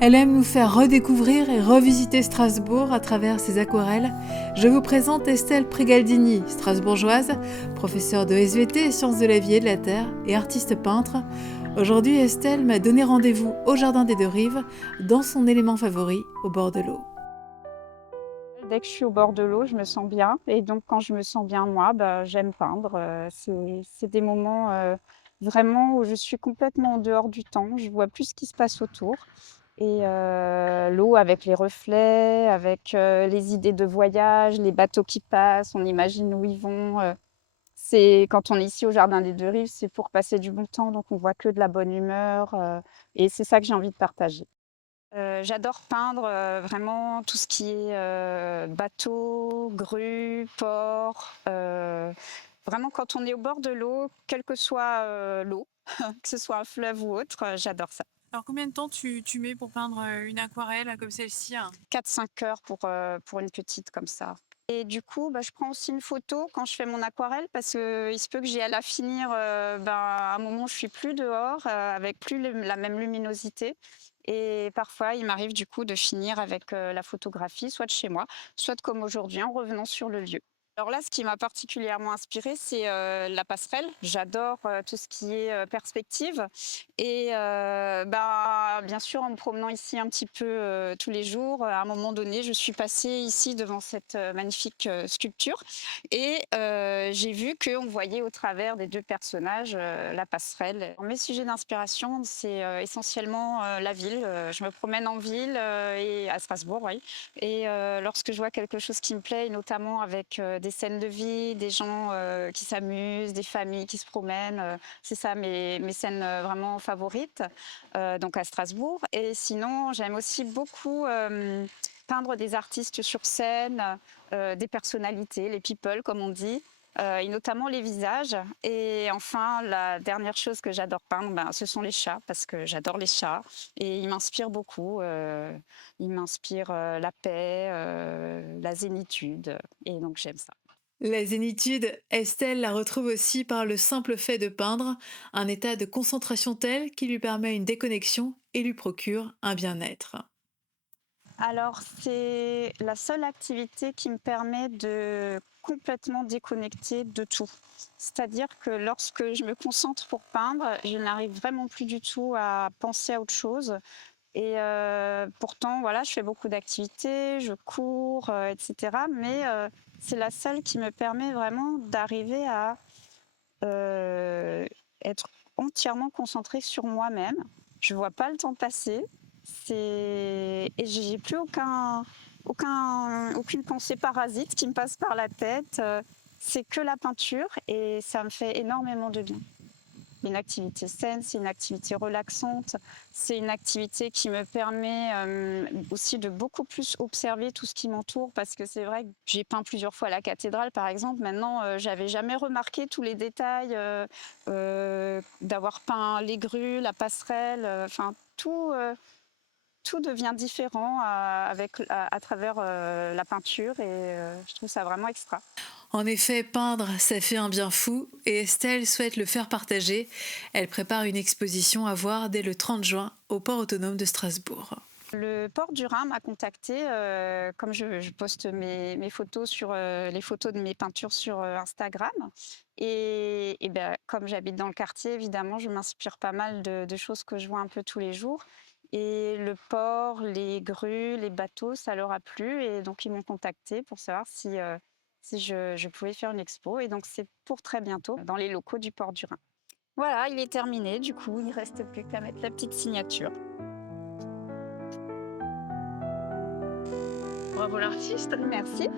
Elle aime nous faire redécouvrir et revisiter Strasbourg à travers ses aquarelles. Je vous présente Estelle Prégaldini, strasbourgeoise, professeure de SVT et sciences de la vie et de la terre et artiste peintre. Aujourd'hui, Estelle m'a donné rendez-vous au Jardin des Deux Rives, dans son élément favori, au bord de l'eau. Dès que je suis au bord de l'eau, je me sens bien. Et donc, quand je me sens bien, moi, j'aime peindre. C'est des moments vraiment où je suis complètement en dehors du temps. Je vois plus ce qui se passe autour. Et l'eau avec les reflets, avec les idées de voyage, les bateaux qui passent, on imagine où ils vont. C'est quand on est ici au Jardin des Deux Rives, c'est pour passer du bon temps. Donc, on voit que de la bonne humeur. Et c'est ça que j'ai envie de partager. J'adore peindre, vraiment tout ce qui est, bateau, grue, port, vraiment quand on est au bord de l'eau, quelle que soit, l'eau, que ce soit un fleuve ou autre, j'adore ça. Alors, combien de temps tu mets pour peindre une aquarelle comme celle-ci, hein? 4-5 heures pour une petite comme ça. Et du coup, je prends aussi une photo quand je fais mon aquarelle parce qu'il se peut que j'aie à la finir, à un moment où je suis plus dehors, avec plus la même luminosité. Et parfois, il m'arrive du coup de finir avec la photographie, soit de chez moi, soit comme aujourd'hui en revenant sur le lieu. Alors là, ce qui m'a particulièrement inspirée, c'est la passerelle. J'adore tout ce qui est perspective. Et bien sûr, en me promenant ici un petit peu tous les jours, à un moment donné, je suis passée ici devant cette magnifique sculpture et j'ai vu qu'on voyait au travers des deux personnages la passerelle. Alors, mes sujets d'inspiration, c'est essentiellement la ville. Je me promène en ville et à Strasbourg, oui. Et lorsque je vois quelque chose qui me plaît, et notamment avec des scènes de vie, des gens qui s'amusent, des familles qui se promènent, c'est ça mes scènes vraiment favorites, donc à Strasbourg. Et sinon, j'aime aussi beaucoup peindre des artistes sur scène, des personnalités, les people comme on dit. Et notamment les visages. Et enfin, la dernière chose que j'adore peindre, ce sont les chats, parce que j'adore les chats. Et ils m'inspirent beaucoup. Ils m'inspirent la paix, la zénitude. Et donc, j'aime ça. La zénitude, Estelle la retrouve aussi par le simple fait de peindre, un état de concentration tel qui lui permet une déconnexion et lui procure un bien-être. Alors, c'est la seule activité qui me permet de complètement déconnecter de tout. C'est-à-dire que lorsque je me concentre pour peindre, je n'arrive vraiment plus du tout à penser à autre chose. Et pourtant, voilà, je fais beaucoup d'activités, je cours, etc. Mais c'est la seule qui me permet vraiment d'arriver à euh, être entièrement concentrée sur moi-même. Je vois pas le temps passer. Et j'ai plus aucune pensée parasite qui me passe par la tête. C'est que la peinture et ça me fait énormément de bien. Une activité saine, c'est une activité relaxante, c'est une activité qui me permet aussi de beaucoup plus observer tout ce qui m'entoure parce que c'est vrai que j'ai peint plusieurs fois la cathédrale par exemple. Maintenant, j'avais jamais remarqué tous les détails d'avoir peint les grues, la passerelle, enfin tout devient différent à travers la peinture et je trouve ça vraiment extra. En effet, peindre, ça fait un bien fou et Estelle souhaite le faire partager. Elle prépare une exposition à voir dès le 30 juin au port autonome de Strasbourg. Le port du Rhin m'a contacté, comme je poste mes photos sur les photos de mes peintures sur Instagram. Et comme j'habite dans le quartier, évidemment, je m'inspire pas mal de choses que je vois un peu tous les jours. Et le port, les grues, les bateaux, ça leur a plu. Et donc, ils m'ont contacté pour savoir si je pouvais faire une expo. Et donc, c'est pour très bientôt dans les locaux du port du Rhin. Voilà, il est terminé. Du coup, il ne reste plus qu'à mettre la petite signature. Bravo l'artiste. Merci.